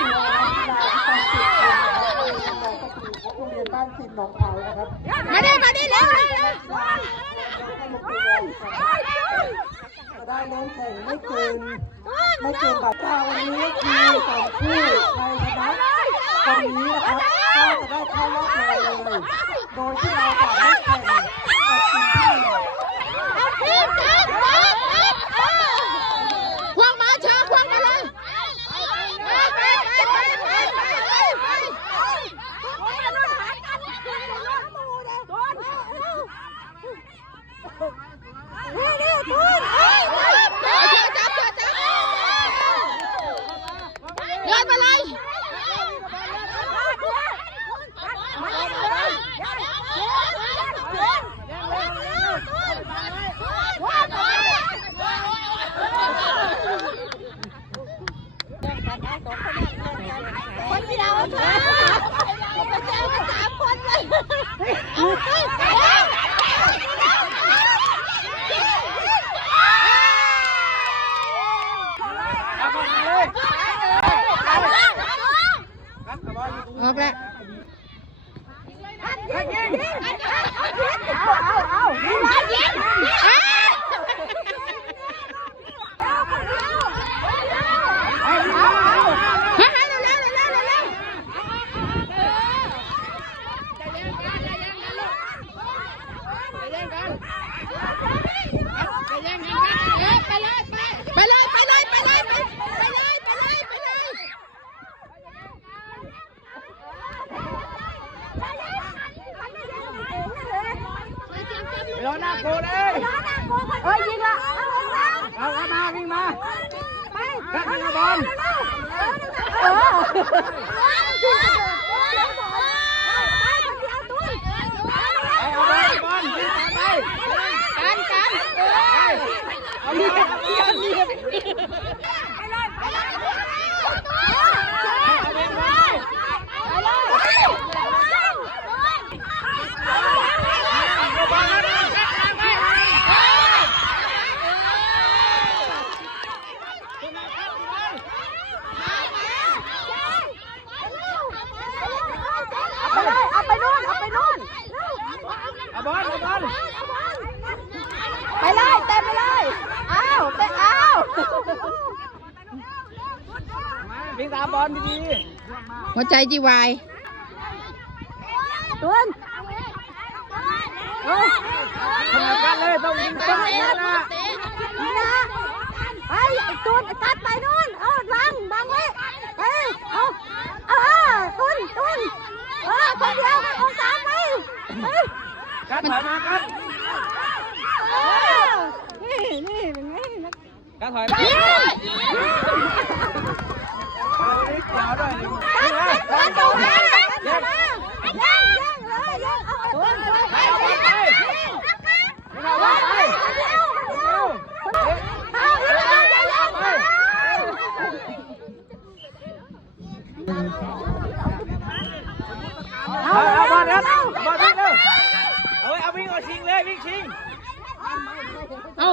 คือกีฬาที่การติดทีมนะครับโดยน้องก็คือโรงเรียนบ้านฟินหนองเขานะครับมาดิเร็วจะได้เริ่มแข่งไม่เกินแบบวันนี้คือสองคู่ใครชนะวันนี้นะครับก็จะได้เข้ารอบเลยโดยที่เราจะไม่แข่งกับทีมที่ควงมาเชิญควงมาเลยโยนมาเลยคนที่เราเถอะไปเจอกัน3 คนเลยออกแล้วรอหน้าโกเลยยิงละเอามาวิ่งมาไปกัดมือบอลเอาบอลวิ่งไปกันเอาเรียบเอาไปนู่นเอาบอลไปเลยเตะไปเลยเตะวิ่งตามบอลดีหัวใจจีวายตุนทำงานกันเลยต้องยิงต้องนะไปตุนตัดไปนู่นบังไว้ตุนคนเดียวกันองศาไปกันถอยมากันนี่เป็นไงกันถอยมาเกี่ยวด้วยเอาบอลครับบอลวิ่งเร็วเอาวิ่งเอาชิงเลยวิ่งชิงเอา